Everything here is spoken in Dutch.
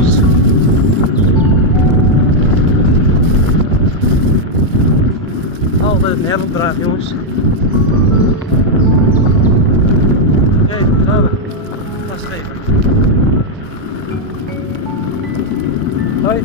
los. Altijd een herdeldraad, jongens. Oké, gaan we. Gas geven. Hoi.